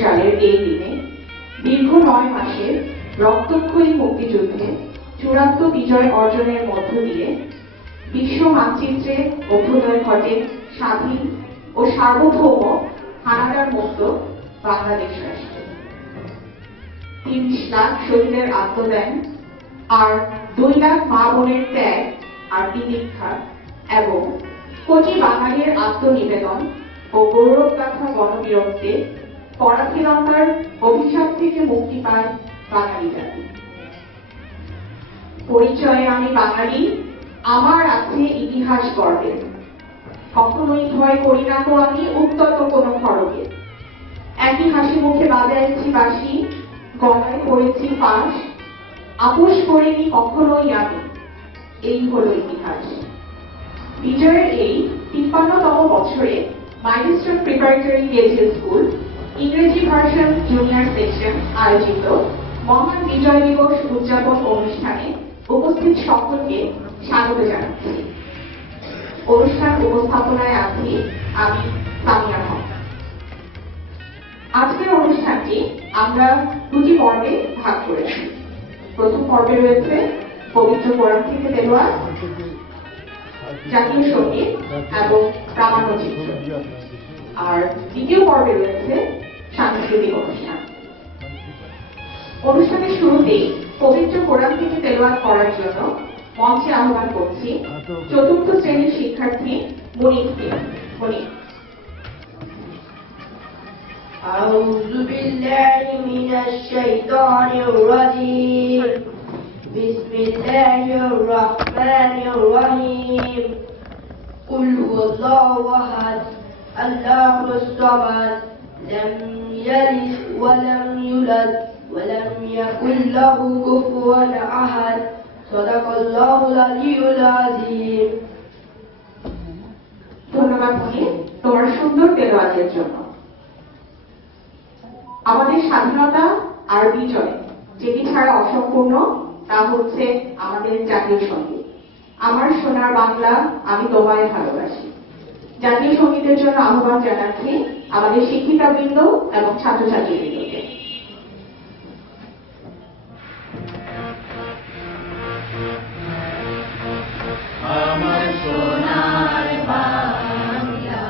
সালের এই দিনে দীর্ঘ 9 মাসের রক্তক্ষয়ী মুক্তিযুদ্ধে চূড়ান্ত বিজয় অর্জনের মধ্য দিয়ে বিশ্ব মানচিত্রে অভ্যুদয় ঘটে স্বাধীন ও সার্বভৌম হানাদার মুক্ত বাংলাদেশ রাষ্ট্র। 30 লাখ শহীদের আত্মদান আর 2 লাখ মা বোনের ত্যাগ আর তিতিক্ষা এবং কোটি বাঙালির আত্মনিবেদন ও গৌরবগাথা গণবিরক্তে পরাধীনতার অভিশাপ থেকে মুক্তি পায় বাঙালি জাতি। পরিচয়ে আমি বাঙালি, আমার আছে ইতিহাস গর্বের, কখনোই ভয় করি না তো আমি উত্তত কোনো খড়গে। একই হাসি মুখে বাজাইছি বাঁশি, গলায় পড়েছি পাশ, আপোষ করিনি কখনোই আমি, এই হলো ইতিহাস। বিজয়ের এই 53তম বছরে মাইলস্টোন প্রিপারেটরি কেজি স্কুল ইংরেজি ভার্সন জুনিয়র সেকশন আয়োজিত মহান বিজয় দিবস উদযাপন অনুষ্ঠানে উপস্থিত সকলকে স্বাগত জানাচ্ছি। অনুষ্ঠান উপস্থাপনায় আছি আমি সামিয়া হক। আজকের অনুষ্ঠানটি আমরা 2টি পর্বে ভাগ করেছি। প্রথম পর্বে রয়েছে পবিত্র কোরআন থেকে তেলাওয়াত, জাতীয় সঙ্গীত এবং প্রামাণ্যচিত্র, আর দ্বিতীয় পর্বে রয়েছে সাংস্কৃতিক অনুষ্ঠান। অনুষ্ঠানের শুরুতেই পবিত্র কোরআন থেকে তেলাওয়াত করার জন্য মঞ্চে আহ্বান করছি 4র্থ শ্রেণীর শিক্ষার্থী মনিককে। মনিক। أعوذ بالله من الشيطان الرجيم بسم الله الرحمن الرحيم قل هو الله أحد الله الصمد لم يلد ولم يولد ولم يكن له كفوا أحد صدق الله العلي العظيم। ধন্যবাদ মনিক তোমার সুন্দর তেলাওয়াতের জন্য। আমাদের স্বাধীনতা আর বিজয় যেটি ছাড়া অসম্পূর্ণ তা হচ্ছে আমাদের জাতীয় সঙ্গীত। আমার সোনার বাংলা আমি তোমায় ভালোবাসি। জাতীয় সঙ্গীতের জন্য আহ্বান জানাচ্ছি আমাদের শিক্ষিকাবৃন্দ এবং ছাত্রছাত্রীবৃন্দকে। আমার সোনার বাংলা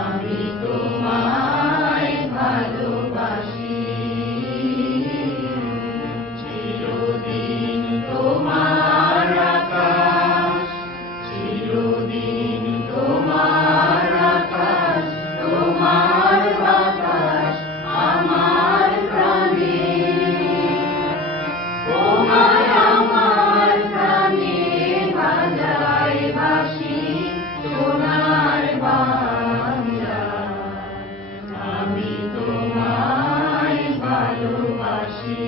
আমি তোমায় ভালোবাসি, চিরদিন তোমার আকাশ, চিরদিন তোমার আকাশ, তোমার বাতাস আমার প্রাণে, তোমায় আমার প্রাণে বাজায় বাঁশি সোনার বাংলা আমি তোমায় ভালোবাসি।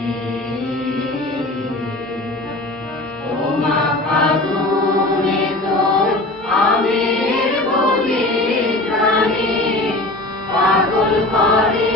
ওমা ফাগুনে তোর আমের বনে প্রাণে পাগল করে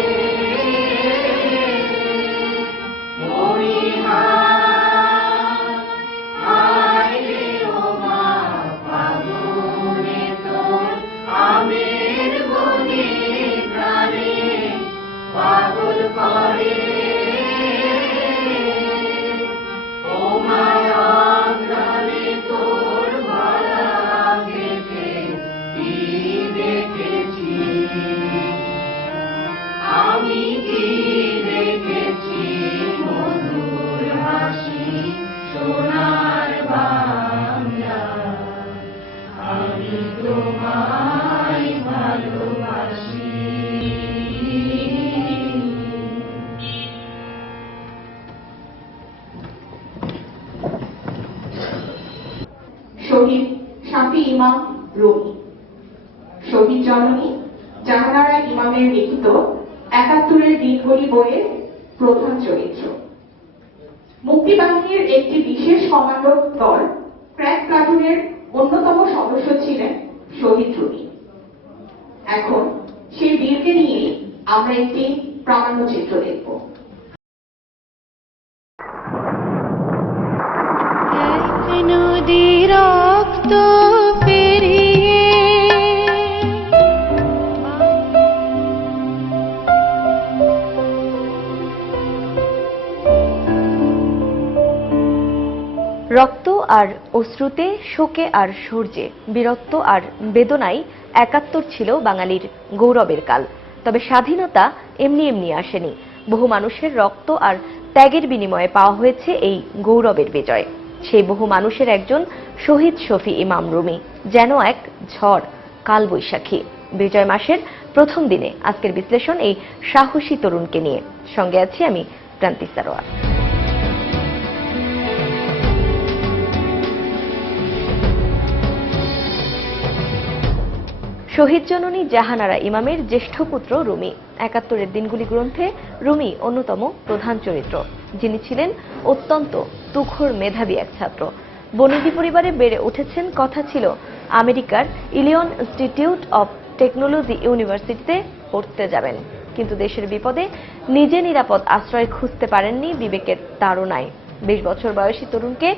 আমি কি দেখেছি মধুর হাসি সোনার বাংলা আমি তোমায় ভালোবাসি। শহীদ শাফি ইমাম রুমি, শহীদ জননী জাহানারা ইমামের লিখিত ৭১-এর দিনগুলি বইয়ের প্রধান চরিত্র। মুক্তিবাহিনীর একটি বিশেষ কমান্ডো দল ক্র্যাক প্লাটুনের অন্যতম সদস্য ছিলেন শহীদ রুমি। এখন সেই বীরকে নিয়েই আমরা একটি প্রামাণ্যচিত্র দেখব। নদী রক্ত ফিরিয়ে রক্ত আর অশ্রুতে, শোকে আর শৌর্যে, বীরত্ব আর বেদনায় ৭১ ছিল বাঙালির গৌরবের কাল। তবে স্বাধীনতা এমনি এমনি আসেনি। বহু মানুষের রক্ত আর ত্যাগের বিনিময়ে পাওয়া হয়েছে এই গৌরবের বিজয়। সেই বহু মানুষের একজন শহীদ শফি ইমাম রুমী, যেন এক ঝড়, কালবৈশাখী। বিজয় মাসের প্রথম দিনে আজকের বিশ্লেষণ এই সাহসী তরুণকে নিয়ে। সঙ্গে আছি আমি প্রান্তি সারোয়ার। শহীদ জননী জাহানারা ইমামের জ্যেষ্ঠ পুত্র রুমী। ৭১-এর দিনগুলি গ্রন্থে রুমী অন্যতম প্রধান চরিত্র, যিনি ছিলেন অত্যন্ত তুখোড় মেধাবী এক ছাত্র। বনেদি পরিবারে বেড়ে উঠেছেন। কথা ছিল আমেরিকার ইলিয়ন ইনস্টিটিউট অব টেকনোলজি ইউনিভার্সিটিতে পড়তে যাবেন, কিন্তু দেশের বিপদে নিজে নিরাপদ আশ্রয় খুঁজতে পারেননি বিবেকের তাড়নায়। ২০ বছর বয়সী তরুণকে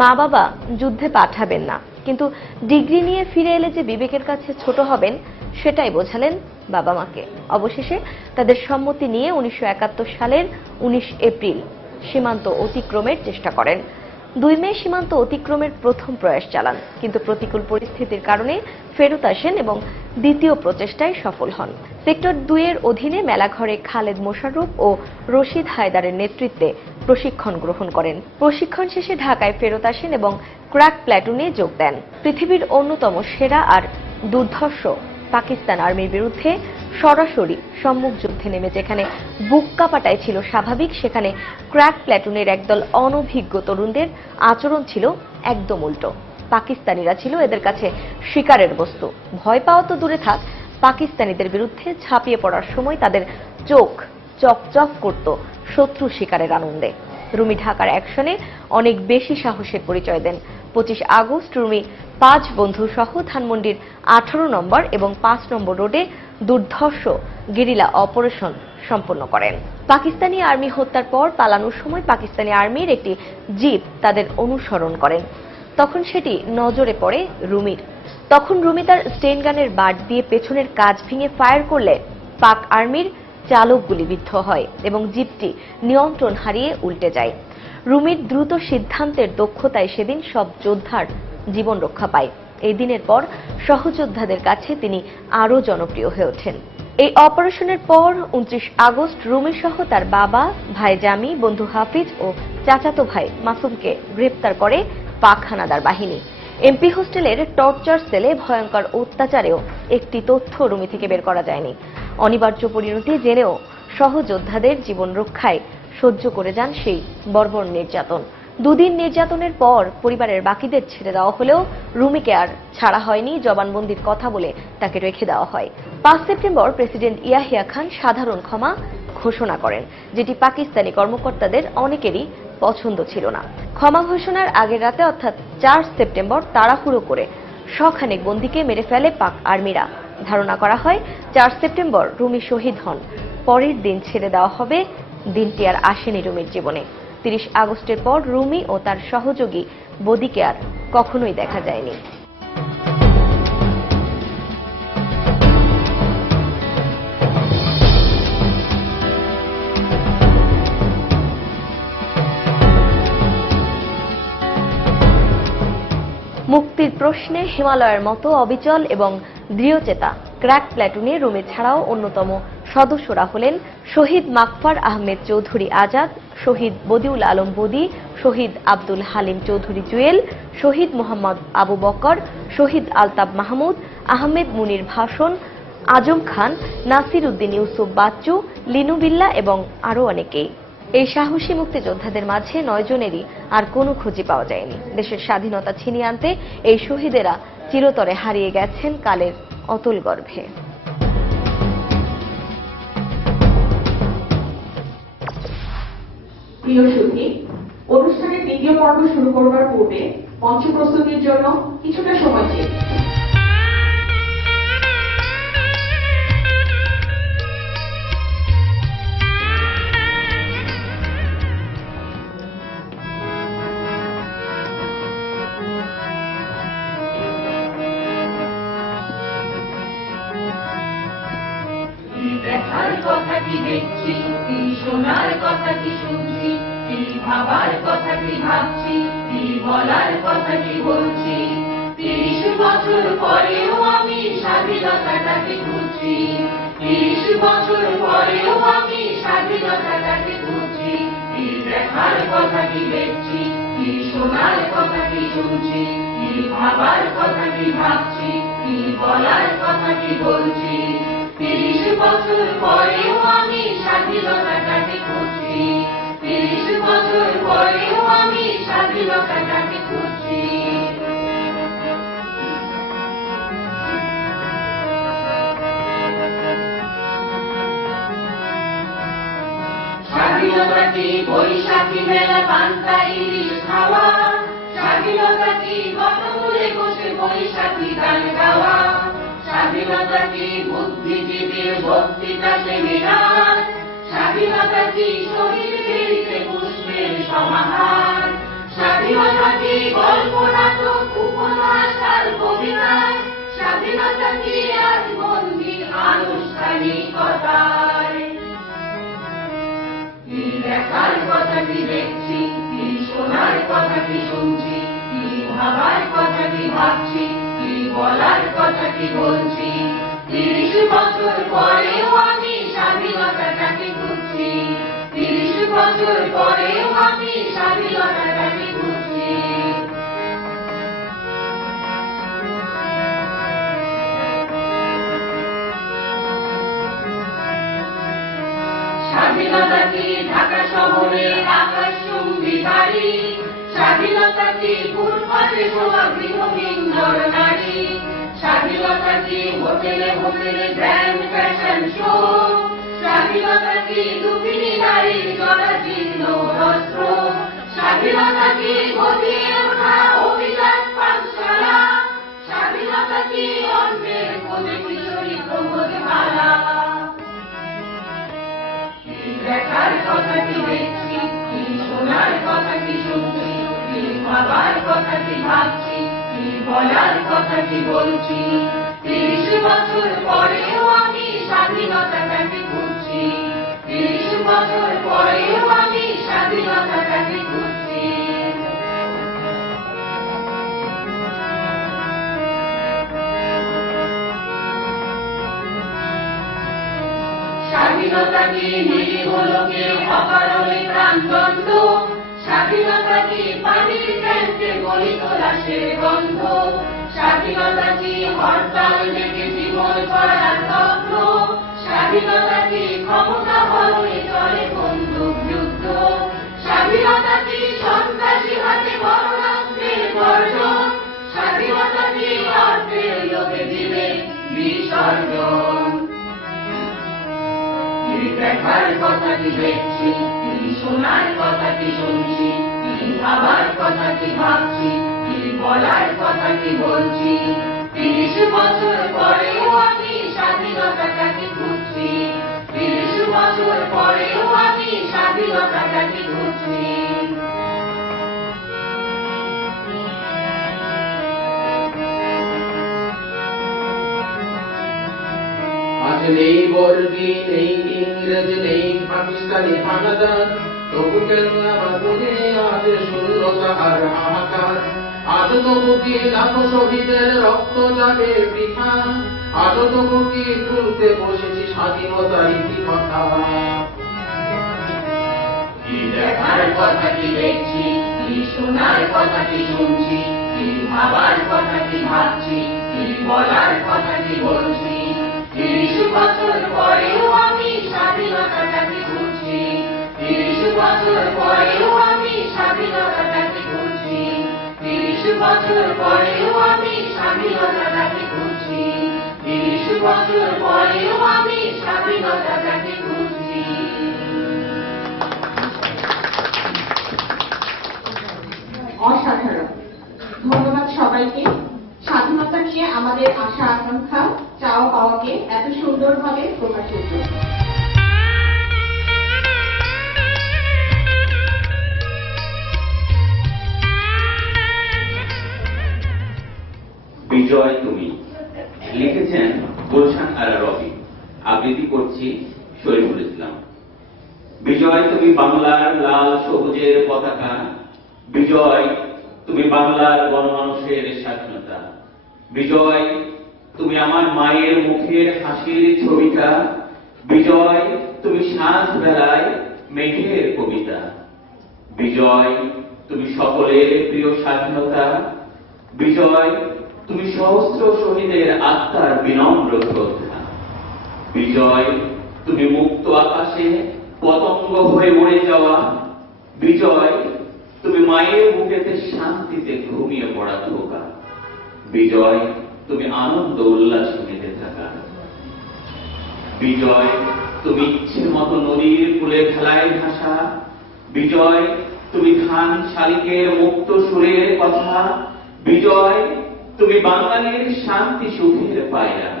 মা বাবা যুদ্ধে পাঠাবেন না, কিন্তু ডিগ্রি নিয়ে ফিরে এলে যে বিবেকের কাছে ছোট হবেন সেটাই বোঝালেন বাবা মাকে। অবশেষে তাদের সম্মতি নিয়ে ১৯৭১ সালের ১৯ এপ্রিল সীমান্ত অতিক্রমের চেষ্টা করেন। ২ মে সীমান্ত অতিক্রমের প্রথম প্রয়াস চালান, কিন্তু প্রতিকূল পরিস্থিতির কারণে ফেরত আসেন এবং দ্বিতীয় প্রচেষ্টায় সফল হন। সেক্টর ২-এর অধীনে মেলাঘরে খালেদ মোশাররফ ও রশিদ হায়দারের নেতৃত্বে প্রশিক্ষণ গ্রহণ করেন। প্রশিক্ষণ শেষে ঢাকায় ফেরত আসেন এবং ক্র্যাক প্ল্যাটুনে যোগ দেন। পৃথিবীর অন্যতম সেরা আর দুর্ধর্ষ পাকিস্তান আর্মির বিরুদ্ধে সরাসরি সম্মুখ যুদ্ধে নেমে যেখানে বুক কাঁপাটাই ছিল স্বাভাবিক, সেখানে ক্র্যাক প্ল্যাটুনের একদল অনভিজ্ঞ তরুণদের আচরণ ছিল একদম উল্টো। পাকিস্তানিরা ছিল এদের কাছে শিকারের বস্তু। ভয় পাওয়া তো দূরে থাক, পাকিস্তানিদের বিরুদ্ধে ঝাঁপিয়ে পড়ার সময় তাদের চোখ চকচক করত শত্রু শিকারের আনন্দে। রুমী ঢাকার অ্যাকশনে অনেক বেশি সাহসের পরিচয় দেন। ২৫ আগস্ট রুমী ৫ বন্ধু সহ ধানমন্ডির ১৮ নম্বর এবং ৫ নম্বর রোডে দুর্ধর্ষ গেরিলা অপারেশন সম্পন্ন করেন। পাকিস্তানি আর্মি হত্যার পর পালানোর সময় পাকিস্তানি আর্মির একটি জিপ তাদের অনুসরণ করেন। তখন সেটি নজরে পড়ে রুমীর। তখন রুমী তার স্টেন গানের বাট দিয়ে পেছনের কাচ ভেঙে ফায়ার করলে পাক আর্মির চালক গুলিবিদ্ধ হয় এবং জিপটি নিয়ন্ত্রণ হারিয়ে উল্টে যায়। রুমীর দ্রুত সিদ্ধান্তের দক্ষতায় সেদিন সব যোদ্ধার জীবন রক্ষা পায়। এই দিনের পর সহযোদ্ধাদের কাছে তিনি আরও জনপ্রিয় হয়ে ওঠেন। এই অপারেশনের পর ২৯ আগস্ট রুমী সহ তার বাবা, ভাই জামি, বন্ধু হাফিজ ও চাচাতো ভাই মাসুমকে গ্রেপ্তার করে পাক হানাদার বাহিনী। এমপি হোস্টেলের টর্চার সেলে ভয়ঙ্কর অত্যাচারেও একটি তথ্য রুমী থেকে বের করা যায়নি। অনিবার্য পরিণতি জেনেও সহযোদ্ধাদের জীবন রক্ষায় সহ্য করে যান সেই বর্বর নির্যাতন। ২ দিন নির্যাতনের পর পরিবারের বাকিদের ছেড়ে দেওয়া হলেও রুমীকে আর ছাড়া হয়নি। জবানবন্দির কথা বলে তাকে রেখে দেওয়া হয়। ৫ সেপ্টেম্বর প্রেসিডেন্ট ইয়াহিয়া খান সাধারণ ক্ষমা ঘোষণা করেন, যেটি পাকিস্তানি কর্মকর্তাদের অনেকেরই পছন্দ ছিল না। ক্ষমা ঘোষণার আগের রাতে অর্থাৎ ৪ সেপ্টেম্বর তাড়াহুড়ো করে শখানেক বন্দীকে মেরে ফেলে পাক আর্মিরা। ধারণা করা হয় ৪ সেপ্টেম্বর রুমী শহীদ হন। পরের দিন ছেড়ে দেওয়া হবে। দিনটি আর আসেনি রুমীর জীবনে। ৩০ আগস্টের পর রুমী ও তার সহযোগী বদিকে আর কখনোই দেখা যায়নি। মুক্তির প্রশ্নে হিমালয়ের মতো অবিচল এবং দৃঢ়চেতা ক্র্যাক প্ল্যাটুনে রুমী ছাড়াও অন্যতম সদস্যরা হলেন শহীদ মাকফার আহমেদ চৌধুরী আজাদ, শহীদ বদিউল আলম বদি, শহীদ আব্দুল হালিম চৌধুরী জুয়েল, শহীদ মোহাম্মদ আবু বকর, শহীদ আলতাব মাহমুদ, আহমেদ মুনির ভাষণ, আজম খান, নাসির উদ্দিন ইউসুফ বাচ্চু, লিনু বিল্লা এবং আরও অনেকেই। এই সাহসী মুক্তিযোদ্ধাদের মাঝে ৯ জনেরই আর কোনো খোঁজই পাওয়া যায়নি। দেশের স্বাধীনতা ছিনিয়ে আনতে এই শহীদেরা চিরতরে হারিয়ে গেছেন কালের অতল গর্ভে। প্রিয় সুধী, অনুষ্ঠানের দ্বিতীয় পর্ব শুরু করবার পূর্বে মঞ্চ প্রস্তুতির জন্য কিছুটা সময় চেয়ে দেখার কথা কি দেখছি, কি শোনার কথা কি শুনছি, কি ভাবার কথা কি ভাবছি, কি বলার কথা কি বলছি। 30 বছর পরেও আমি স্বাধীনতাটাকে খুঁজছি, 30 বছর পরেও আমি স্বাধীনতাটাকে খুঁজছি। কি দেখার কথা কি দেখছি, কি শোনার কথা কি শুনছি, কি ভাবার কথা কি ভাবছি, কি বলার কথা কি বলছি। 30 বছর পরেও আমি স্বাধীনতাটাকে খুঁজছি, 30 বছর পরেও আমি স্বাধীনতাটাকে খুঁজছি। স্বাধীনতা কি বৈশাখী মেলা পান্তা ইলিশ খাওয়া, স্বাধীনতা কি বটমূলে বসে বৈশাখী গান গাওয়া, স্বাধীনতা কি বুদ্ধিজীবীর বক্তৃতা সেমিনার, স্বাধীনতা কি শহীদ বেরিতে পুষ্পের সমাহার, স্বাধীনতা কি গল্প নাটক উপন্যাস আর কবিতা, স্বাধীনতা কি আজ বন্দী আনুষ্ঠানিকতায়। কি দেখার কথা কি দেখছি, কি শোনার কথা কি শুনছি, কি ভাবার কথা কি ভাবছি, কি বলার কথা কি বলছি। 30 বছর পরেও আমি স্বাধীনতাটাকে খুঁজছি, 30 বছর পরেও আমি স্বাধীনতাটাকে খুঁজছি। স্বাধীনতা কি ঢাকা শহরে আকাশচুম্বী বাড়ি, স্বাধীনতা কি ফুটপাতে শোভা গৃহহীন নরনারী, স্বাধীনতা কি হোটেলে হোটেলে গ্র্যান্ড ফ্যাশন শো, স্বাধীনতা কি দুঃখিনী নারীর জরাজীর্ণ বস্ত্র, স্বাধীনতা কি গতিয়ে ওঠা অভিজাত পাঠশালা, স্বাধীনতা কি অন্যের খোঁজে কিশোরী প্রমোদমালা। কি দেখার কথা কি দেখছি, কি শোনার কথা কি শুনছি, কি ভাবার কথা কি ভাবছি, কি বলার কথা কি বলছি। 30 বছর পরেও আমি স্বাধীনতাটাকে খুঁজছি, 30 বছর পরেও আমি স্বাধীনতাটাকে খুঁজছি। স্বাধীনতা কি নিরীহ লোকের অকারণে প্রাণদণ্ড, স্বাধীনতা কি পানির ট্যাঙ্কে গলিত লাশের গন্ধ, স্বাধীনতা কি হরতাল ডেকে জীবন করার তত্ত্ব, স্বাধীনতা কি ক্ষমতা হরণে চলে বন্দুক যুদ্ধ, স্বাধীনতা কি সন্ত্রাসী হাতে বরণাস্ত্রের গর্জন, স্বাধীনতা কি অর্থের লোভে দিবে বিসর্জন। কি দেখার কথা কি দেখছি, কি শোনার কথা কি শুনছি, কি ভাবার কথা কি ভাবছি, কি বলার কথা কি বলছি। 30 বছর পরেও আমি স্বাধীনতাটাকে খুঁজছি, 30 বছর পরেও আমি স্বাধীনতাটাকে খুঁজছি। আজ নেই বর্গী, নেই ইংরেজ, নেই পাকিস্তানি হানাদার, তবু কেন আমার মনে আজ শূন্যতা আর হাহাকার। আজ তবু কি লাখো শহীদের রক্ত যাবে বৃথা, আজ তবু কি খুলতে বসেছি স্বাধীনতার ইতিকথা। কি দেখার কথা কি দেখছি, কি শোনার কথা কি শুনছি, কি ভাবার কথা কি ভাবছি, কি বলার কথা কি বলছি। 30 বছর পরেও আমি স্বাধীনতাটাকে খুঁজছি, 30 বছর পরেও আমি স্বাধীনতাটাকে খুঁজছি, 30 বছর পরেও আমি স্বাধীনতাটাকে খুঁজছি, 30 বছর পরেও আমি স্বাধীনতাটাকে খুঁজছি। অসাধারণ। ধন্যবাদ সবাইকে। স্বাধীনতা নিয়ে আমাদের আশা আকাঙ্ক্ষা চাওয়া পাওয়াকে এত সুন্দরভাবে প্রকাশিত। বিজয় তুমি লিখেছেন গুলশান আরা রবি, আবৃত্তি করছি শরীফুল ইসলাম। বিজয় তুমি বাংলার লাল সবুজের পতাকা, বিজয় তুমি বাংলার গণমানুষের স্বাধীনতা, বিজয় তুমি আমার মায়ের মুখের হাসির ছবিটা, বিজয় তুমি সাঁঝ বেলায় মেঘের কবিতা, বিজয় তুমি সকলের প্রিয় স্বাধীনতা, বিজয় তুমি সহস্র শহীদের আত্মার বিনম্র শ্রদ্ধা, বিজয় তুমি মুক্ত আকাশে পতঙ্গ হয়ে উড়ে যাওয়া, বিজয় তুমি মায়ের বুকেতে শান্তিতে ঘুমিয়ে পড়া ধোকা, বিজয় তুমি আনন্দ উল্লাসে মেতে থাকা, বিজয় তুমি ইচ্ছে মতো নদীর কূলে খেলায় ভাসা, বিজয় তুমি ধান শালিকের মুক্ত সুরের কথা, বিজয় তুমি বাঙালির শান্তি সুখের পায়রা,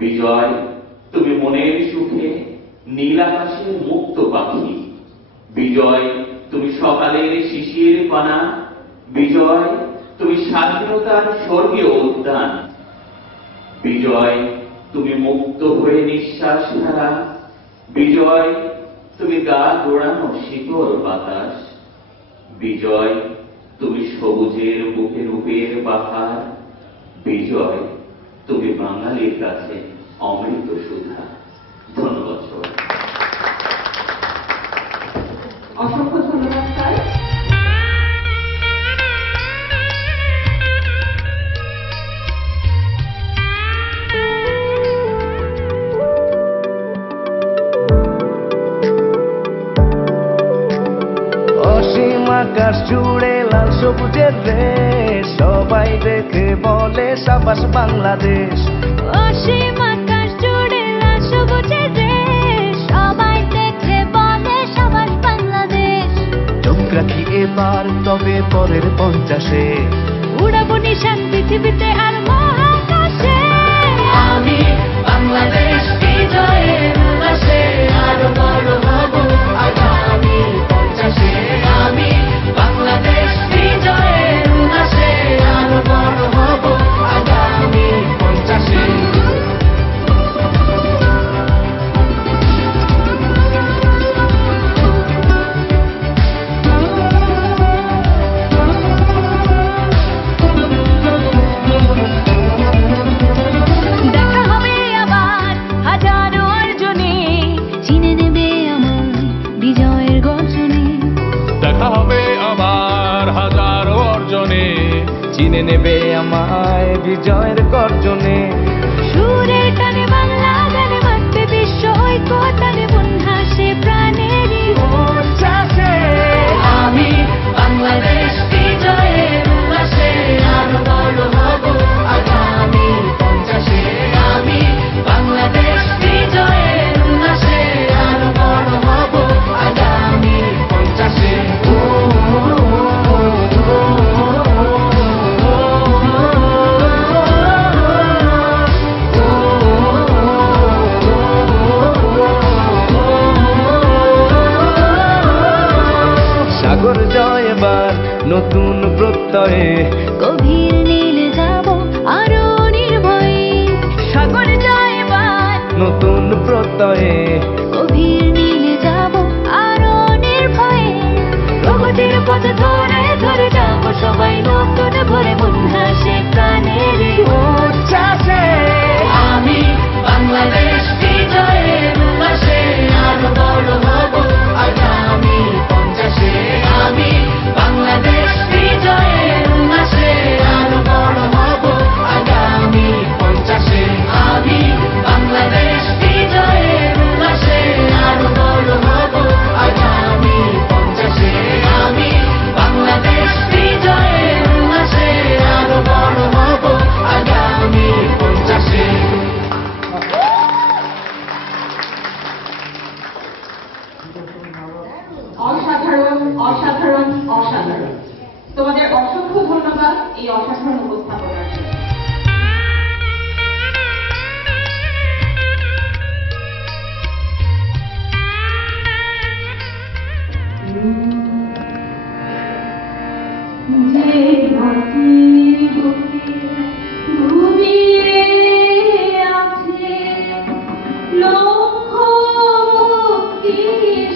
বিজয় তুমি মনের সুখে নীল আকাশের মুক্ত পাখি, বিজয় তুমি সকালের শিশির কণা, বিজয় তুমি স্বাধীনতার স্বর্গীয় উদ্যান, বিজয় তুমি মুক্ত হয়ে নিঃশ্বাস ফেলা, বিজয় তুমি গা জোড়ানো শীতল বাতাস, বিজয় তুমি সবুজের বুকে রূপের বাহার, বিজয় তুমি বাঙালির কাছে অমৃত সুধা। ধন্যবাদ সবাই। অসংখ্য ধন্যবাদ স্যার। অসীম আকাশ জুড়ে লাল সবুজের রেশ, সবাই দেখে বলে সাবাস বাংলাদেশ। অসীম আকাশ জুড়ে লাল সবুজের দেশ, সবাই দেখে বলে সাবাস বাংলাদেশ। চোখ রাখি এবার তবে পরের 50-এ, উড়াবো নিশান পৃথিবীতে আর মহাকাশে। আমি বাংলাদেশ বিজয়ের উল্লাসে আরো বড় হব আগামী 50-এ। আমি বাংলাদেশ বিজয়ের উল্লাসে আরো বড় হব আগামী 50-এ। দেখা হবে আবার হাজারো অর্জনে, চিনে নেবে আমার বিজয়ের গর্জনে। দেখা হবে আবার হাজারো অর্জনে, চিনে নেবে আমায় বিজয়ের গর্জনে। সুরের টানে বাংলা গানে মাতবে বিশ্ব ঐক্য টানে, মন হাসে প্রাণেরই উচ্ছ্বাসে আমি বাংলাদেশ বিজয়ের উল্লাসে আরো বড় হব আগামী 50-এ। আমি বাংলাদেশ বিজয়ের উল্লাসে আরো বড় হব আগামী 50-এ। সাগর জয় এবার নতুন প্রত্যয়ে, গভীর নীলে যাব আরো নির্ভয়ে। সাগর জয় এবার নতুন প্রত্যয়ে, গভীর নীলে যাব আরো নির্ভয়ে। প্রগতির পথ ধরে ধরে যাব সবাই নতুন ভরে, মন হাসে প্রাণেরই উচ্ছ্বাসে আমি বাংলাদেশ বিজয়ের উল্লাসে আরো বড় হব আগামী 50-এ। আমি বাংলাদেশ বিজয়ের উল্লাসে আরো বড় হব আগামী 50-এ। আমি বাংলাদেশ বিজয়ের উল্লাসে আরো বড় হব আগামী 50-এ। আমি বাংলাদেশ বিজয়ের উল্লাসে আরো বড় হব আগামী 50-এ। অসাধারণ অসাধারণ অসাধারণ। তোমাদের অসংখ্য ধন্যবাদ এই অসাধারণ উপস্থাপনার জন্য। যে মাটির বুকে ঘুমিয়ে আছে লক্ষ মুক্তির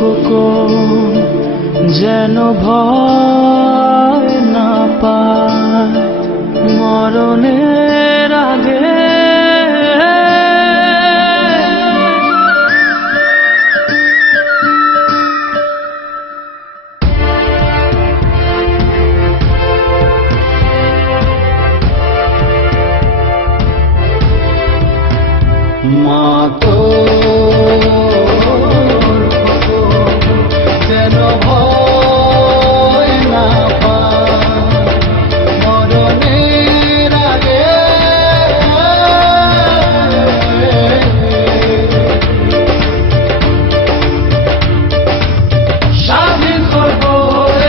খোকন যেন ভয় না পায় মরণের আগে। মা তো যেন ভয় না পায় মরণের আগে। স্বাধীন করব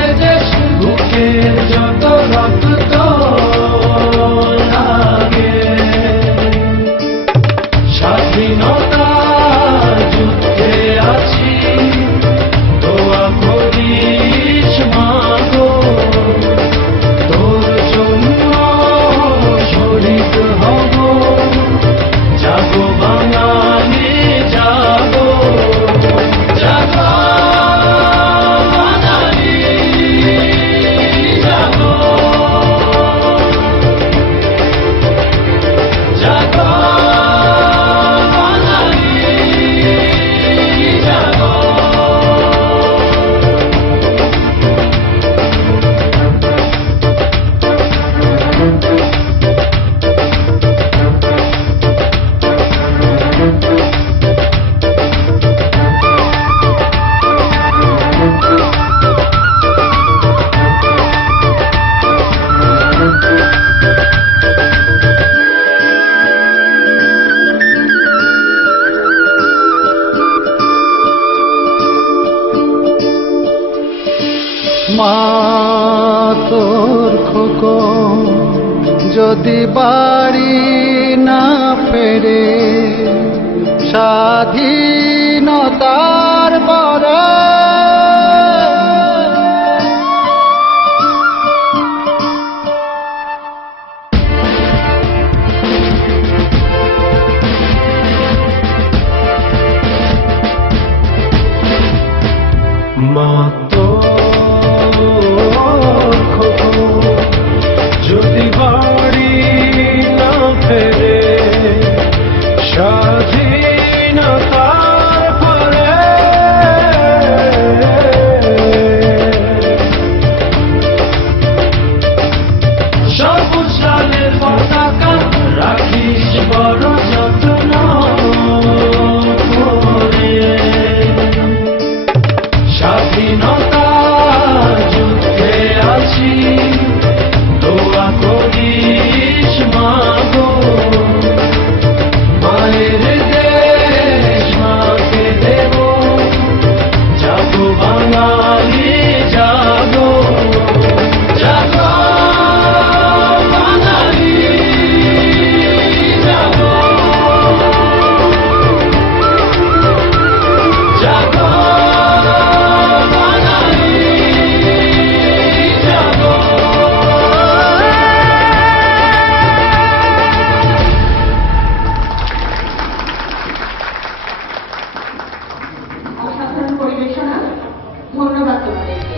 এ দেশ বুকের যত রক্ত লাগে। স্বাধীনতার যুদ্ধে আছি দোয়া করিস মা গো তোর জন্য শহীদ হব জাগো বাঙালি জাগো জাগো বাঙালি জাগো জাগো মা তোর খোকন যদি বাড়ি না ফেরে স্বাধীনতার পরে মা তোর খোকন যদি বাড়ি না ফেরে স্বাধীনতার পরে সবুজ লালের পতাকা রাখিস বড় যত্ন করে। স্বাধীনতার যুদ্ধে আছি দোয়া করিস মা গো মায়ের দেশ মাকে দেব জাগো বাঙালি জাগো জাগো বাঙালি জাগো জাগো অসাধারণ পরিবেশনা। ধন্যবাদ তোমাদেরকে।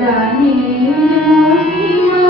রানীর মহিমা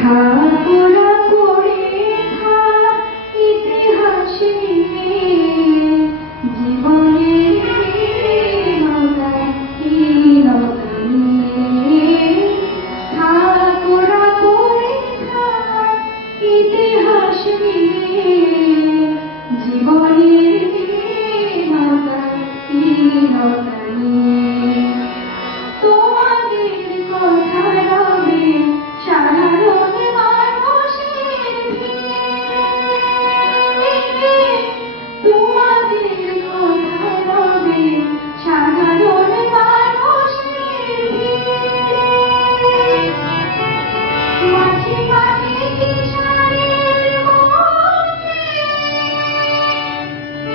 ঠাকুরা করে ইতিহাস নিয়ে জীবনের হীনতা নিয়ে ঠাকুরা করে ইতিহাস নিয়ে জীবনের হীনতা নিয়ে তোমাদের কথা রবে সাধারণ মানুষের ভিড়ে, তোমাদের কথা রবে সাধারণ মানুষের ভিড়ে। মাঝে মাঝে কিশোরের মুখে,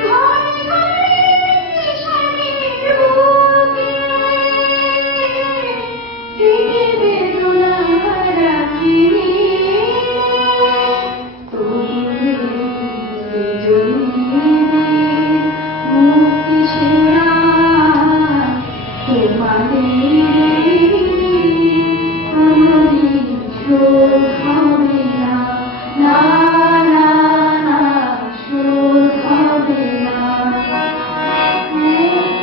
ঘরে ঘরে কিশোরের বুকে বেদনা রাখিনি মুক্তি সেরা তোমাদের কোনদিন শোধ হবে না, না না না শোধ হবে না।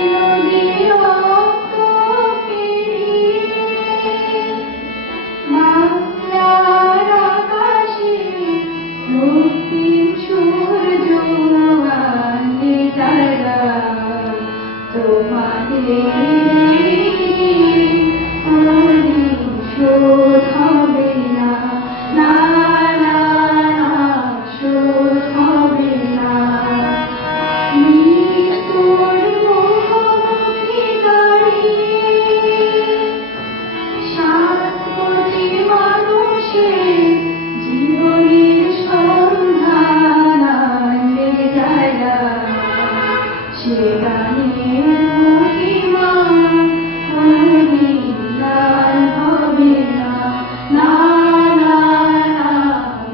নদীর রক্ত পেরিয়ে বাংলার আকাশে রক্তিম সূর্য আনবে তারা, তোমাদের কোনদিন শোধ হবে না, না না না শোধ হবে না। মৃত্যুর মুখোমুখি দাঁড়িয়ে 7 কোটি মানুষের জীবনের সন্ধান আনবে যারা, সে গানের মহিমা কোনদিন গান হবে না, না না না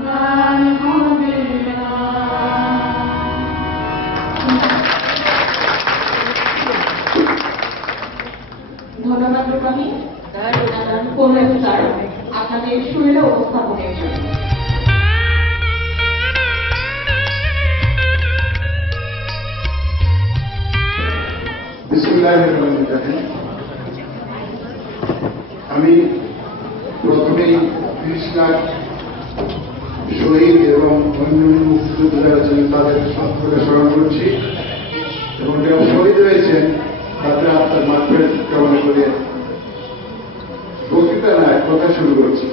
গান হবে না। ধন্যবাদ রূপালী কমরেড স্যার আপনাদের সুরেলা উপস্থাপনের জন্য। আমি প্রথমেই 30 লাখ শহীদ এবং অন্যান্য মুক্তিযোদ্ধারা আছেন তাদের সকলকে স্মরণ করছি এবং যারা শহীদ হয়েছেন তাদের আত্মার মাধ্যমে কামনা করে বক্তৃতা নয় কথা শুরু করছি।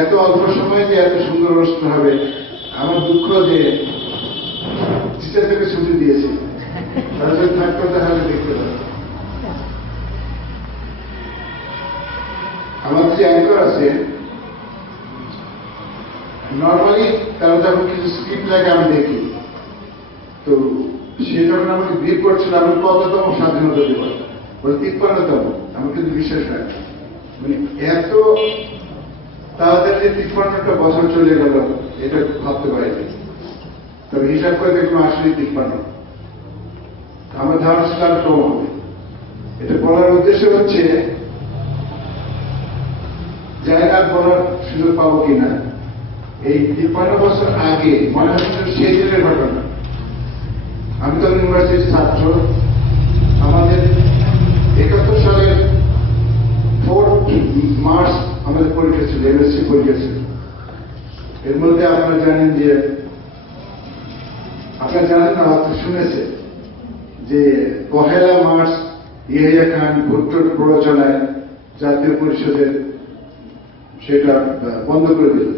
এত অল্প সময় যে এত সুন্দর অনুষ্ঠান হবে, আমার দুঃখ যে টিচার থেকে ছুটি দিয়েছি, তারা যদি থাকতো তাহলে দেখতে পারত। আমার যে অ্যাঙ্কর আছে নর্মালি তারা যখন কিছু স্ক্রিপ্ট লাগে আমি দেখি, তো সে যখন আমাকে ব্রিফ করছিল আমি কততম স্বাধীনতা দেব, বলে 53তম। আমার কিন্তু বিশ্বাস হয় মানে এত তাড়াতাড়ি 53টা বছর চলে গেল এটা ভাবতে পারিনি। তবে হিসাব করে দেখলাম আসলে 53। আমার ধারণা ছিল আর কম হবে। এটা বলার উদ্দেশ্য হচ্ছে জায়গা বলার সুযোগ পাবো কিনা, এই 53 বছর আগে মনে হচ্ছে সেই দিনের ঘটনা। আমি তো ইউনিভার্সিটির ছাত্র, আমাদের 71 সালের 4 মার্চ আমাদের পরীক্ষা ছিল, এমএসসি পরীক্ষা ছিল। এর মধ্যে আপনারা জানেন যে আপনারা জানেন না হয়তো শুনেছে যে 1 মার্চ ইয়াহিয়া খান ভুট্টোর প্ররোচনায় জাতীয় পরিষদের সেটা বন্ধ করে দিল।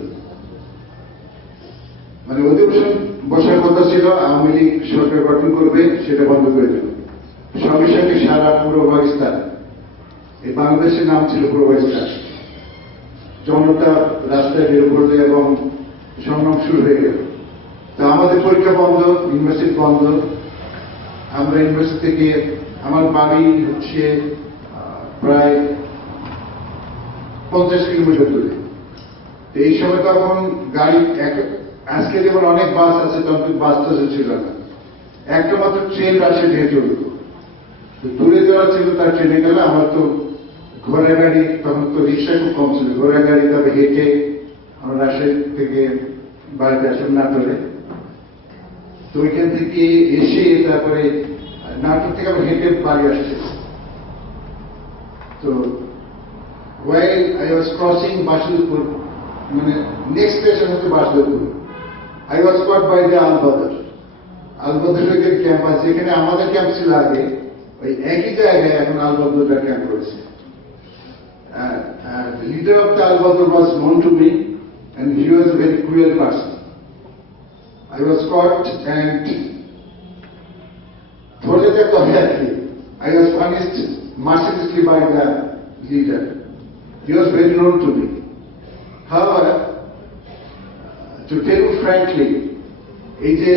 মানে অধিবেশন বসার কথা ছিল, আওয়ামী লীগ সরকার গঠন করবে, সেটা বন্ধ করে দিল। সঙ্গে সঙ্গে সারা পূর্ব পাকিস্তান, এই বাংলাদেশের নাম ছিল পূর্ব পাকিস্তান, জনতা রাস্তায় বের পড়লে এবং সংগ্রাম শুরু হয়ে গেল। তো আমাদের পরীক্ষা বন্ধ, ইউনিভার্সিটি বন্ধ। আমরা ইউনিভার্সিটি থেকে, আমার বাড়ি হচ্ছে প্রায় 50 কিলোমিটার দূরে। তো এই সময় তখন গাড়ি, আজকে যেমন অনেক বাস আছে, তখন বাস তো ছিল না, একটা মাত্র ট্রেন রাশে দিয়ে চলত। তো দূরে যাওয়া ছিল, তার ট্রেনে গেলে। আমার তো ঘোড়া গাড়ি, তখন তো রিক্সা খুব কম ছিল, ঘোড়া গাড়ি, তবে হেঁটে আমরা রাজশাহী থেকে বাড়িতে আসলাম নাটোরে। তো ওইখান থেকে এসে তারপরে নাটোর থেকে আবার হেঁটে বাড়ি আসছে। তো while I was crossing Bashirpur, মানে নেক্সট স্টেশন হচ্ছে Basudebpur, I was caught by the Al-Badr. আল-বদরের ক্যাম্প আছে, এখানে আমাদের ক্যাম্প ছিল আগে, ওই একই জায়গায় এখন আল-বদরের ক্যাম্প করেছে। The leader of the Al-Badr was known to me, and he was a very cruel person. I was caught and ধরে যেতে হবে আর কি। I was punished mercilessly by the leader. He was very known to me. However, to tell you frankly, এই যে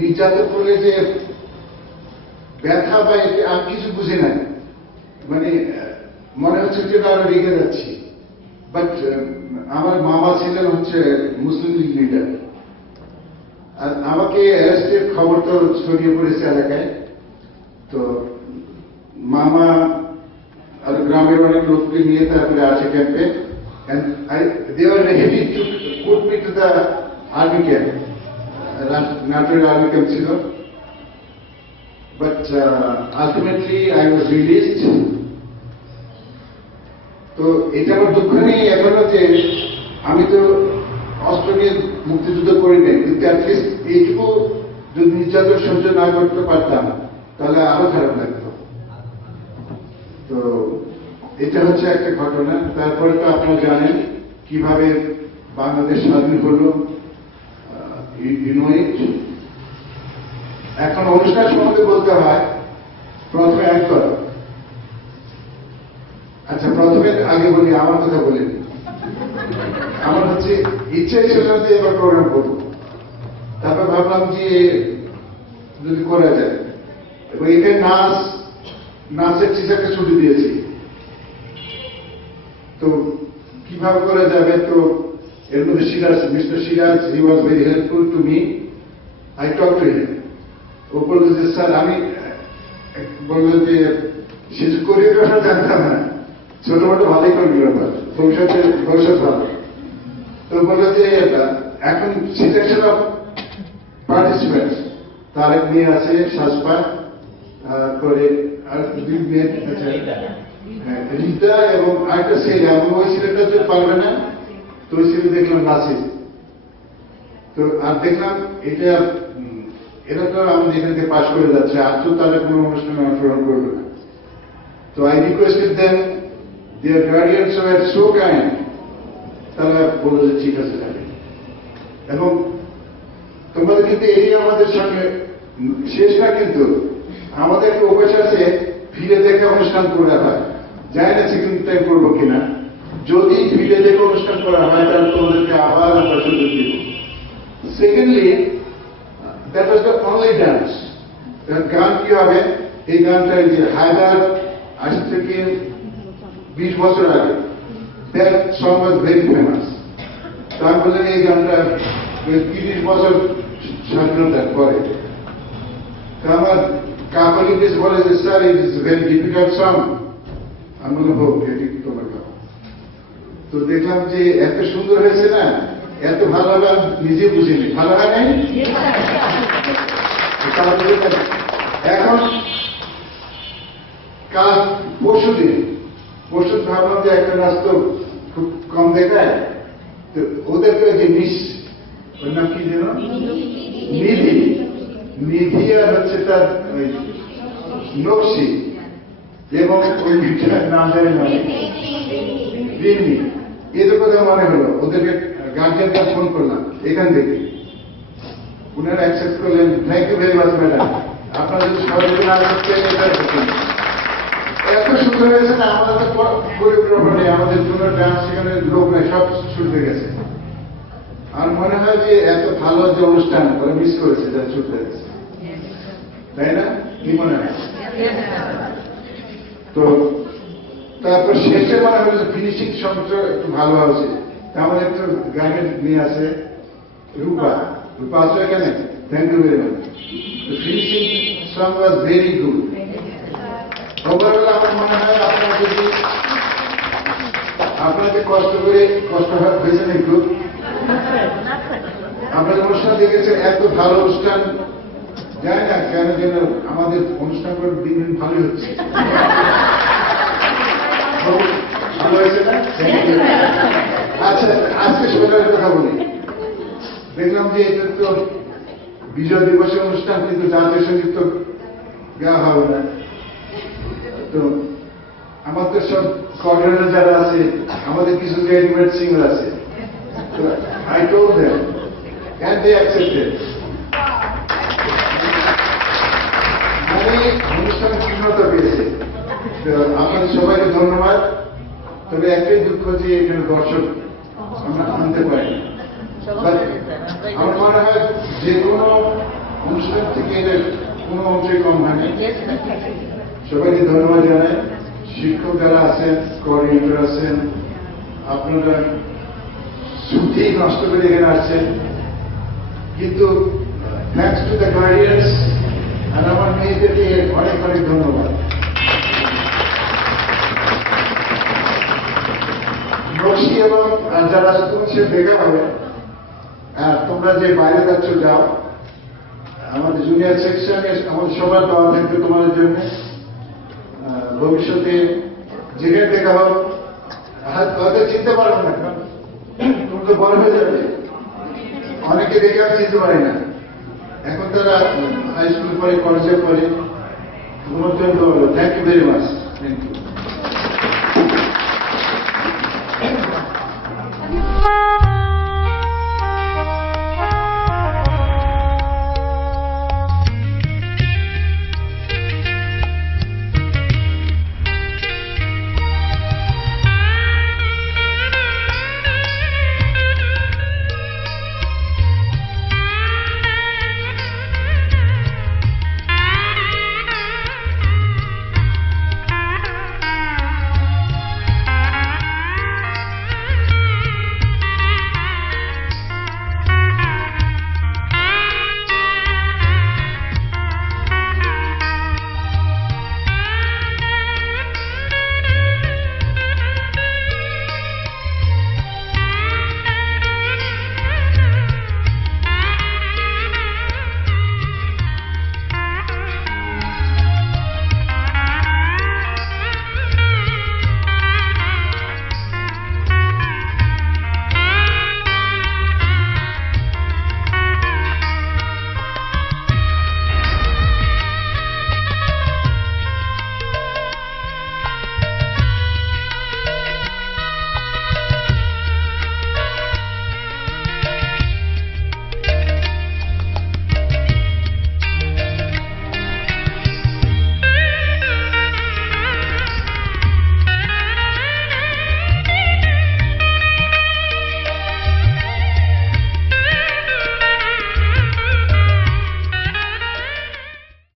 নির্যাতন করলে যে ব্যথা বা আমি কিছু বুঝি না, মানে মনে হচ্ছে যে আরো রেগে যাচ্ছি। বাট আমার মামা ছিলেন হচ্ছে মুসলিম লীগ লিডার, আর আমাকে অ্যারেস্টের খবর তো ছড়িয়ে পড়েছে এলাকায়। তো মামা আর গ্রামের অনেক লোককে নিয়ে তারপরে আসে ক্যাম্পে, and they were ready to put me to the army camp. National army camp ছিল, but ultimately I was released. তো এটা আমার দুঃখ নেই এখনো যে আমি তো অস্ত্র নিয়ে মুক্তিযুদ্ধ করি নাই, কিন্তু অ্যাটলিস্ট এইটুকু যদি নির্যাতন সহ্য না করতে পারতাম তাহলে আরো খারাপ লাগতো। তো এটা হচ্ছে একটা ঘটনা। তারপরে তো আপনারা জানেন কিভাবে বাংলাদেশ স্বাধীন হলো, এখন অনুষ্ঠান সম্বন্ধে বলতে হয়। প্রথমে অ্যাঙ্কর, আচ্ছা প্রথমে আগে বলি, আমার কথা বলি। আমার হচ্ছে ইচ্ছাই ছিল যে এবার প্রোগ্রাম করবো, তারপর ভাবলাম যে যদি করা যায়, এবং এখানে নাচের টিচারকে ছুটি দিয়েছি, তো কিভাবে করা যাবে। তো এর মধ্যে Siraj, mister Siraj, he was very helpful to me. I talk to him. ও বললো যে স্যার, আমি বললো যে সে কোরিওগ্রাফার জানতাম না, ছোট মোটো ভালোই কোরিওগ্রাফার, ভবিষ্যৎ ভালো। তো বললো যে এখন সিলেকশন অফ পার্টিসিপেন্টস, তার এক মেয়ে আছে সাজপা, তারপরে আর দুই মেয়ে আছে রিতা এবং আরেকটা ছেলে, এবং ওই ছেলেটা তো পারবে না, তো ওই ছেলে দেখলাম নাচে। তো আর দেখলাম এটা এরা তো আমাদের এখান থেকে পাশ করে যাচ্ছে, আর তো তারা কোনো অনুষ্ঠানে অংশগ্রহণ করবে না। তো I requested then, their guardians were so kind, তারা বললো যে ঠিক আছে যাবে। এবং তোমাদের কিন্তু এই আমাদের সঙ্গে শেষ না, কিন্তু আমাদের একটা অভ্যাস আছে ফিরে দেখে অনুষ্ঠান করা হয়, জানি না সেকেন্ড টাইম করবো কিনা। যদি ফিরে দেখে অনুষ্ঠান করা হয় তাহলে তোমাদেরকে আবার আমরা সুযোগ দিব। Secondly, that was the only dance. গান কি হবে, এই গানটা যে হায়দার আজ থেকে 20 বছর আগে, that song was very famous. তার বললেন এই গানটা 30 বছর স্বাধীনতার পরে। আমার কাপড় ইংলিশ বলে যে sir it is very difficult song. আমি বললাম হোক, এটি তোমার গান। তো দেখলাম যে এত সুন্দর হয়েছে না, এত ভালো হবে আমি নিজে বুঝিনি, ভালো হয় নাই। এখন কাল পরশু ভাবলাম যে একটা নাচ তো খুব কম দেখায়, তো ওদেরকে যে ওর নাম কি যেন নিধি আর হচ্ছে তার নকশি, এবং ওই নাম জানি না রিমি, এদের কথা মনে হলো। ওদেরকে গার্জিয়ানকে ফোন করলাম এখান থেকে, উনারা অ্যাকসেপ্ট করলেন। Thank you very much madam. আপনাদের সহযোগিতা না করতেন এটা করতেন। এত সুন্দর হয়েছে না, আমাদের তো কোরিওগ্রাফার নেই, আমাদের জন্য ডান্স সেখানে লোক নেই, সব ছুটে গেছে। আমার মনে হয় যে এত ভালো যে অনুষ্ঠান ওরা মিস করেছে, যারা ছুটে গেছে, তাই না? কি মনে হয়? তো তারপর শেষে মনে হয় ফিনিশিং সংটা একটু ভালো হয়েছে। আমাদের একটু গানের নিয়ে আছে রূপা। রূপা আছে এখানে? Thank you very much. The finishing song was very good. Overall আমার মনে হয় আপনাদের কষ্ট হয়েছে না একটু? আপনাদের অনুষ্ঠান দেখেছে, এত ভালো অনুষ্ঠান যায় না কেন যেন আমাদের অনুষ্ঠানগুলো দিন দিন ভালোই হচ্ছে। ভালো হয়েছে না? আচ্ছা, আজকে সবাই কথা বলি। দেখলাম যে এটা তো বিজয় দিবসের অনুষ্ঠান, কিন্তু জাতীয় সঙ্গীত তো গাওয়া হবে না। তো আমাদের সব কোঅর্ডিনেটর যারা আছে, আমাদের কিছু গ্র্যাজুয়েট সিঙ্গার আছে, তো I told them and they accepted. মানে অনুষ্ঠানে পূর্ণতা পেয়েছে। তো আপনাদের সবাইকে ধন্যবাদ। তবে একটাই দুঃখ যে এখানে দর্শক আমরা আনতে পারি। আমার মনে হয় যে কোনো অনুষ্ঠান থেকে এদের কোনো অংশই কম হয়নি। সবাইকে ধন্যবাদ জানাই। শিক্ষক যারা আছেন, কোঅর্ডিনেটর আছেন, আপনারা ছুটি নষ্ট করে এখানে আসছেন, কিন্তু থ্যাংকস টু দ্য গার্ডিয়ান্স আর আমার মেয়েদেরকে অনেক অনেক ধন্যবাদ। নকশি এবং যারা তুমি সে দেখা হবে, আর তোমরা যে বাইরে যাচ্ছ যাও, আমাদের জুনিয়র সেকশনে আমাদের সবার দেওয়া থাকবে তোমাদের জন্য। ভবিষ্যতে যেখানে দেখা হোক, হয়তো চিনতে পারবো না, কারণ তুমি তো বড় হয়ে যাবে। অনেকে দেখে আমি চিনতে পারি না, এখন তারা হাই স্কুল পড়ে, কলেজে পড়ে। তোমার জন্য thank you very much. Thank you.